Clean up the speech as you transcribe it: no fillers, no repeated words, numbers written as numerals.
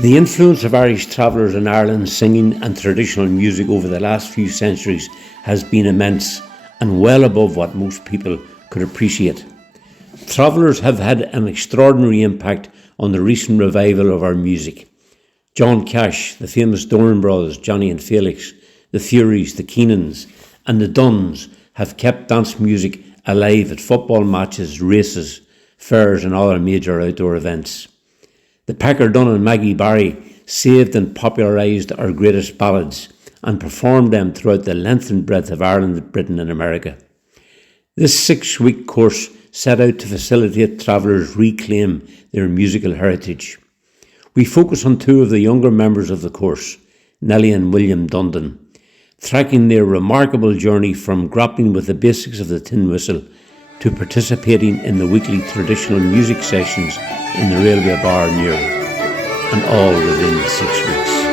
The influence of Irish travellers in Ireland's singing and traditional music over the last few centuries has been immense and well above what most people could appreciate. Travellers have had an extraordinary impact on the recent revival of our music. John Cash, the famous Doran Brothers, Johnny and Felix, the Furies, the Keenans, and the Duns have kept dance music alive at football matches, races, fairs, and other major outdoor events. The Packer Dunn and Maggie Barry saved and popularised our greatest ballads and performed them throughout the length and breadth of Ireland, Britain and America. This 6-week course set out to facilitate travellers reclaim their musical heritage. We focus on two of the younger members of the course, Nellie and William Dundon, tracking their remarkable journey from grappling with the basics of the tin whistle to participating in the weekly traditional music sessions in the railway bar near, and all within 6 weeks.